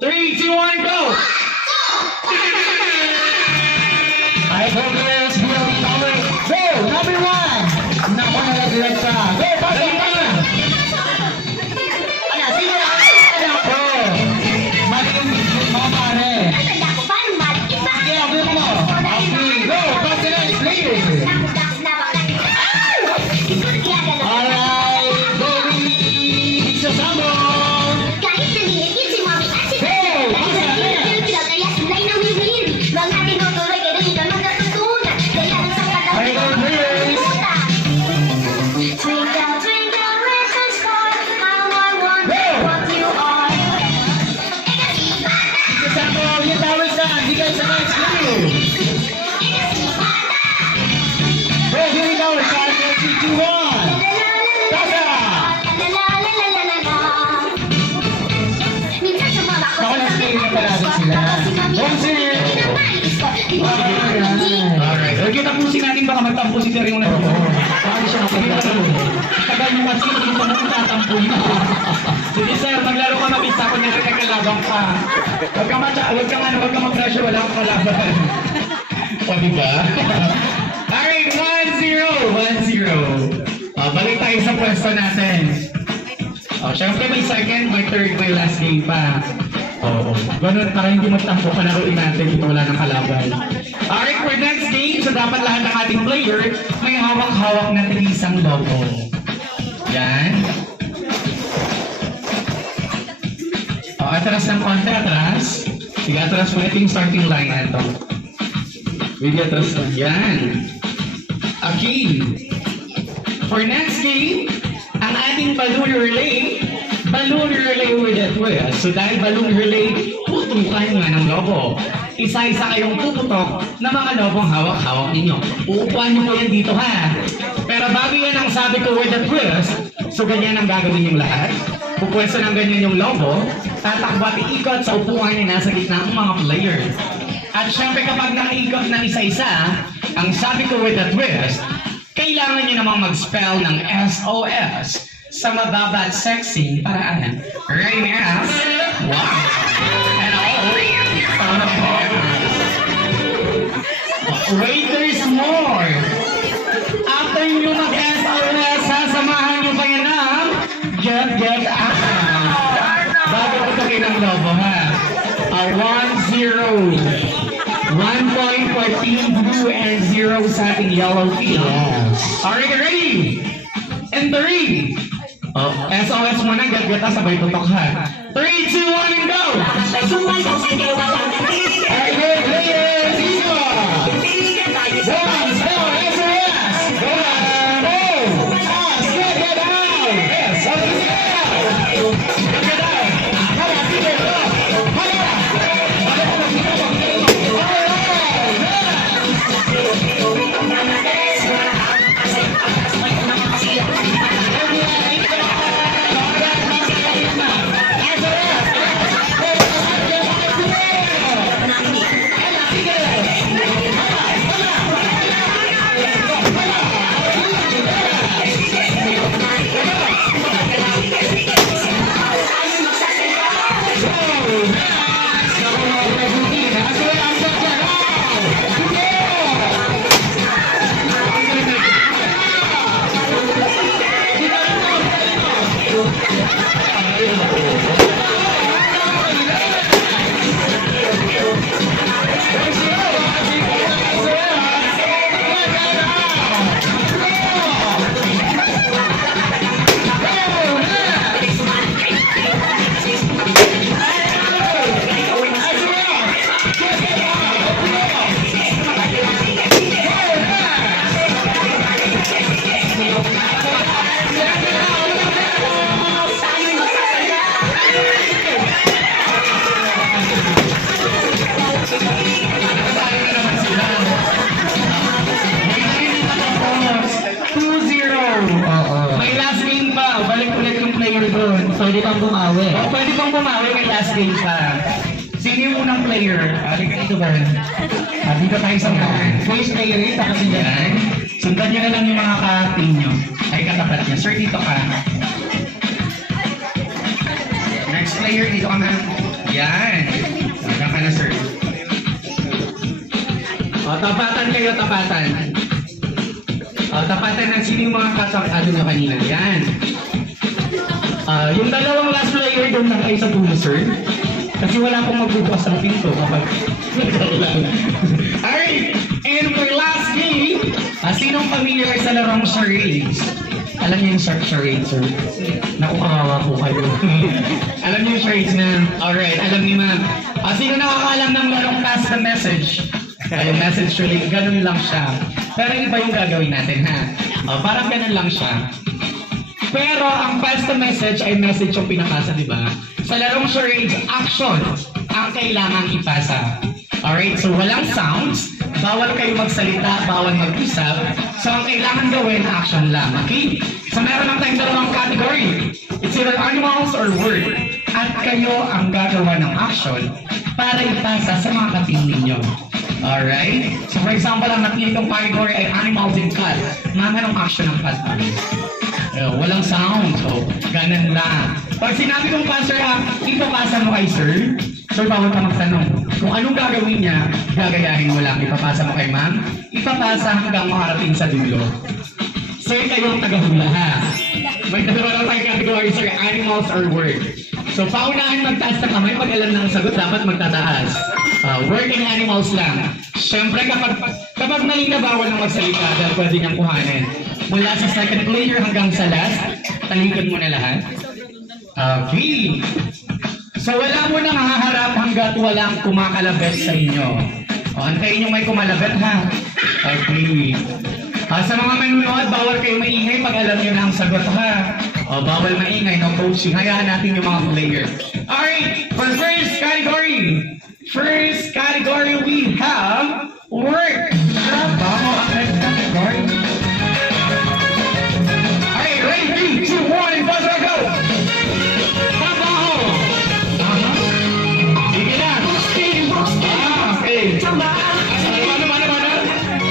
3, 2, 1, go! I hope players will be going. Go, number 1. Naku na nag-direkta. Go, pasok na. Ayan, sige. Ako. Malinis yung mga pare. Sige, abot mo. Okay, go, pasok na, please. Alright, Bobby. Isasama. Alright. Okay, tapusin natin baka magtampo si Terry yung nanonood. Bakit siya nakapagdalo? Tagal mo kasi hindi mo nagtatampo yun. Sige sir, maglaro ka mabisa ko niya rin kalaban ka. Huwag kang mag-pressure, wala kang kalaban. O diba? Alright, 1-0. Balik tayo sa pwesto natin. Siyempre may second, may third, may last game pa. Oo. Ganun, para hindi magtampo, palaruin natin ito, wala ng kalaban. Alright, for next game, so dapat lahat ng ating player may hawak-hawak na trisang logo. Yan. Atras ng konti, atras. Sige, atras mo ito yung starting line na ito. Video atras na. Yan. Okay. For next game, ang ating balloon relay with a twist. So dahil balloon relay, putukan nga ng lobo. Isa-isa kayong puputok na mga lobong hawak-hawak ninyo. Uupuan nyo po yan dito ha. Pero bago yan ang sabi ko with a twist, so ganyan ang gagawin yung lahat. Pupwesto ng ganyan yung lobo, tatakbo at iikot sa upuan niya nasa gitna ng mga player. At syempre kapag nakaikot ng isa-isa, ang sabi ko with a twist, kailangan nyo namang mag-spell ng SOS sa mababa at sexy paraan. Rain as, wow, and all, wait, there's more. After nyo mag-SOS, sasamahan nyo kayo ng get out. Bago putukin ang lobo ha. 1-0. 1 point for Team Blue and 0 sa ating yellow team. Yes. Alright, ready? And 3. SOS mo na, get-geta sabay tutok ha. 3, 2, 1, and go! Alright, good players, easy one! One, SOS! Go on! Go! Get out! Yes, get out! Get out! Hala, sige! Hala! Pwede pang bumawi. Pwede pang bumawi, may last game pa. Sino yung unang player? Halika dito ba? Dito tayo sa mga. First player rin, tapos yung Yan. Sundan nyo na lang yung mga ka-team nyo. Ay, katapat niya. Sir, dito ka. Next player, dito ka na. Yan. Tapatan kayo, tapatan. Tapatan ng sino yung mga kasang nyo kanina. Yan. Yung dalawang last player doon lang kayo sa dulo, sir. Kasi wala pong magbubukas ng pinto kapag alright, and for last game, sinong familiar sa larong charades? Alam niyo yung charades, sir? Naku, kawawa po kayo. Alam niyo yung charades na, alright, alam niyo ma'am. Sino nakakaalam ng larong pass the message? Yung message charade, ganun lang siya. Pero iba yung gagawin natin, ha? Parang ganun lang siya. Pero ang pass the message ay message yung pinapasa, di ba? Sa larong charades, action ang kailangang ipasa. Alright, so walang sounds, bawal kayo magsalita, bawal mag-usap. So ang kailangan gawin, action lang. Okay? So meron lang tayong dalawang category. It's either animals or word. At kayo ang gagawa ng action para ipasa sa mga kating ninyo. Alright? So for example, ang napili kong category ay animals and cat. Anong action ng cat? Walang sound. So, ganun lang. Pag sinabi kong passer ipapasa mo kay sir, sir, bawal ka magtanong. Kung anong gagawin niya, gagayahin mo lang. Ipapasa mo kay ma'am, ipapasa hanggang makarating sa dulo. Sir, kayo ang tagahula, ha? May dalawa lang tayong category, sir, animals or word. So, paunahan magtaas ng kamay. Pag alam ng sagot, dapat magtataas. Word and animals lang. Siyempre, kapag mali na bawal na magsalita, dahil pwede niyang kuhanin. Mula sa second player hanggang sa last, talikod mo na lahat. Okay. So wala mo nang haharap hanggat walang kumakalabit sa inyo. Antayin nyo may kumalabit, ha? Okay. Sa mga manunood, bawal kayo maingay pag alam nyo na ang sagot, ha? Bawal maingay, no coaching. Hayaan natin yung mga player. Alright, for first category we have work. Trabaho ang next category. Alright, ready, 3, 2, 1, and buzzer, go! Trabaho! Sige na! Okay. Ano?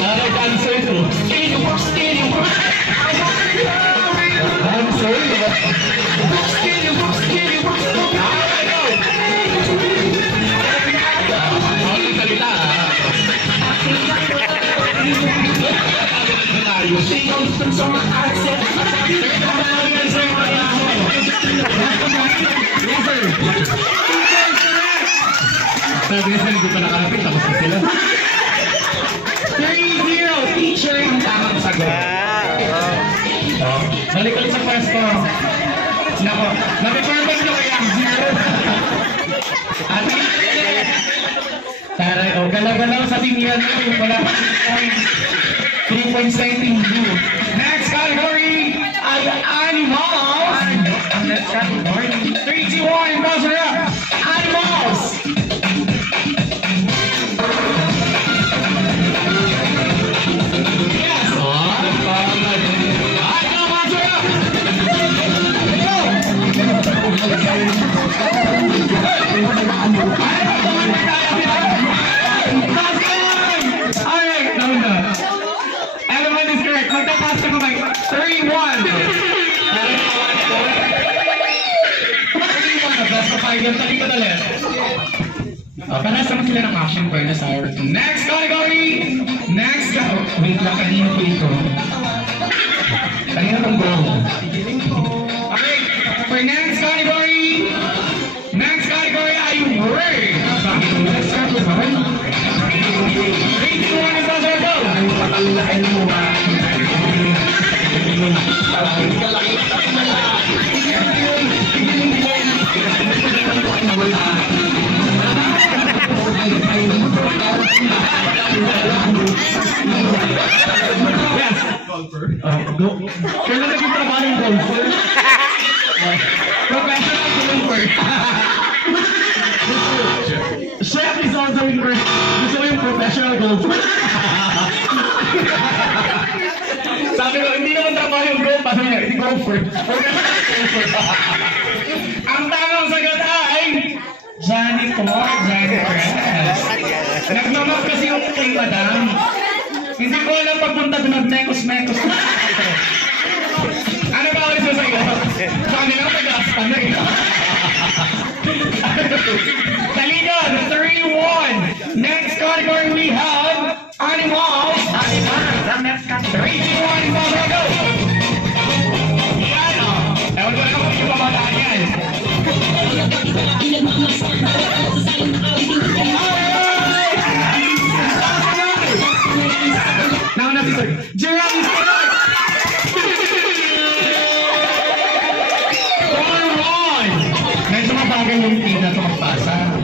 Alright, answer to. Answer? Sabi nga hindi pa nakalapit, tapos na sila. 3-0, teacher ang tamang sagot. Balik ulit sa pwesto. Nako, napiperfect nyo kaya ang 0. At taray, galaw-galaw sa tingyan nyo. Wala pa 3 points sa team blue. Next category ay animals. Ang next category. 3, 2, 1, buzzer up. Animals. Yes. I know, buzzer up. Alright, no. Everyone is correct. Magtapas ka kamay. 3-1. 31. Basta 5 yan. Talikod ulit. Panas naman sila ng action for the hour. Next category! Wait lang, kanina po ito. Kanina pong go. Alright, for next category ay word. Next category. 3, 2, 1, and buzzer, go! Yes. Go. Kailan naging trabaho ng golfer? Professional golfer. Chef is also in first. Gusto ko yung professional golfer. Sabi ko, hindi naman trabaho yung golf. Sabi niya, hindi golfer. Ang tamang sagot ay janitor. Nagmamap kasi yung kay madam. Hindi ko alam pagpunta doon nag-mekos-mekos. Ano ba ulit sa iyo? Sa kanila mag-aspan na ito. Talinod, 3-1. Next category we have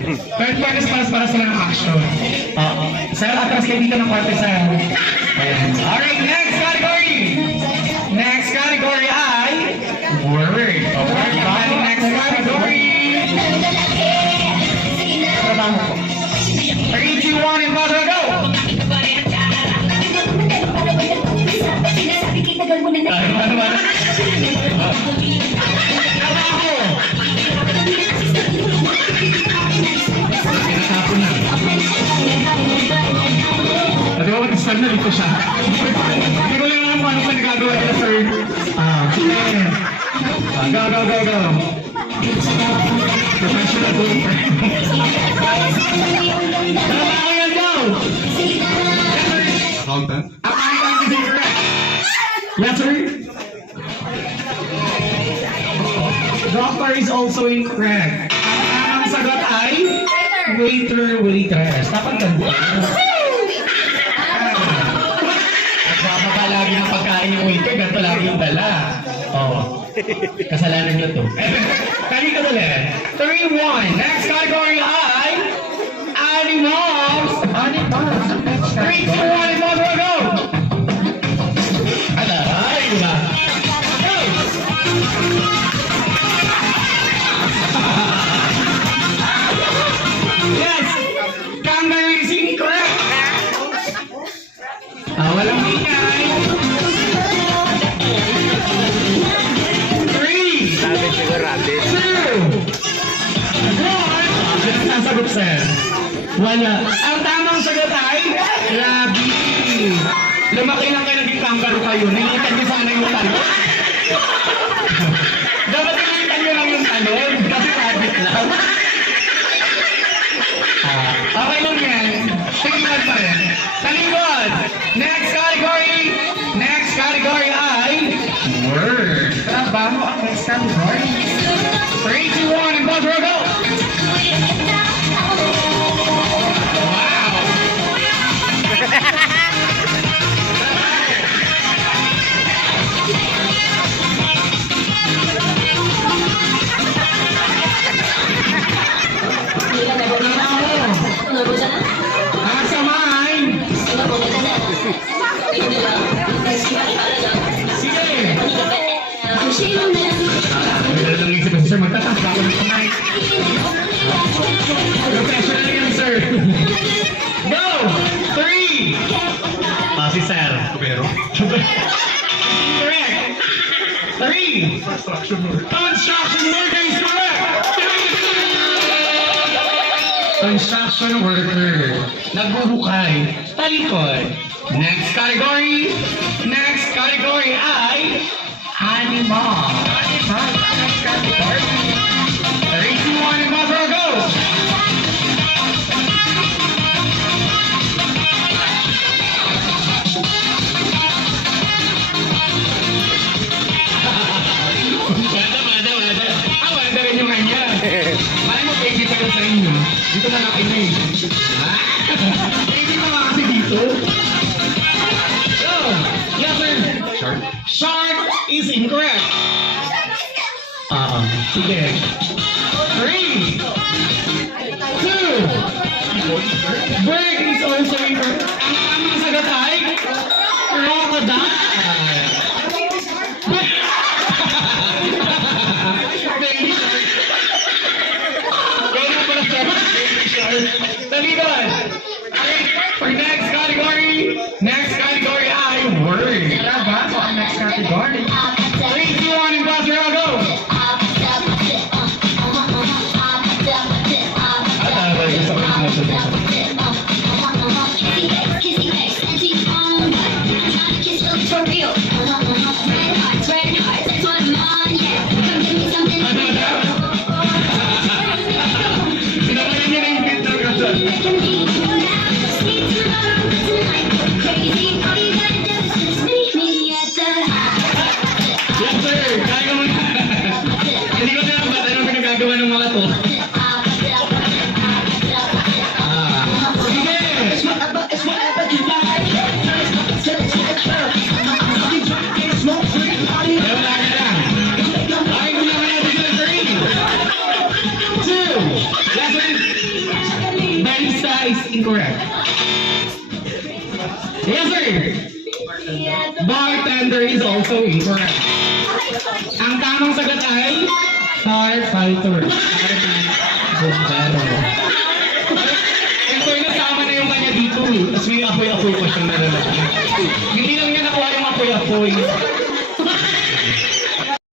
Pero para sila ng action. Oo. Sir, atras kayo dito ng konti, sir. Ayan. Alright, next category! Next category ay... Word. Okay, next category! Trabaho ko. 3, 2, 1, and buzzer, go! Trabaho! Tinatapon na. At diba mag-start na dito siya? Hindi ko lang alam kung ano pa nagagawa niya, sir. Sige. Go, go, go, go. Professional golfer. Trabaho yan, go! Accountant? Accountant is incorrect. Yes, sir? Doctor is also incorrect. Ang sagot ay waiter, waitress. Dapat ganito. Nagbababa lagi ng pagkain yung waiter, ganito lagi yung dala. Oo. Kasalanan nyo to. Kali ka ulit. 3-1. Next category ay animals. Animals. 3, 2, 1, and go, go! Ay, diba? Go! Yes! Kangaroo is incorrect! Walang ingay! 3, Sabi siguro rabbit. 2, 1! Ano nasagot, sir? Wala. Ang tamang sagot ay rabbit. Lumaki lang kayo naging kangaroo kayo. Nilitan niyo sana yung talon. Dapat nilitan niyo lang yung talon. Kasi rabbit lang. Okay lang yan. Tingnan pa rin. Talikod. Next category. Next category ay word. Trabaho ang next category. 3, 2, 1, and buzzer, go! Wow! Nasa mind! Sige! Wala lang isip ko, sir. Magtataas ako ng kamay. Professional yan, sir. Go! 3! Si sir. Pero? Correct! 3! Construction work. Construction worker is correct! Construction worker. Nagbuhukay. Talikod. Next category. Next category ay animal. Animal. Next category. 3, 2, 1, and buzzer, go! Wala rin yung kanya. Malay mo, pwede tayo sa inyo. Dito na lang kayo eh. Pwede pa nga kasi dito. So, yes sir. Shark? Shark is incorrect. Sige. 3, 2, bird is also incorrect. Ang tamang sagot ay crocodile. Baby shark. Kaya pala siya. Baby shark. Talikod. Okay, for next category ay word. Tama po ang next category. 3, 2, 1, and buzzer, I'll go. Gusto ko yung sinasabi. Pinapayin niya na yung picture ko doon. Yes sir, kaya mo na. Hindi ko alam ba't anong pinagagawa ng mga to. incorrect. Yes, sir. Bartender is also incorrect. Ang tamang sagot ay firefighter. Bombero.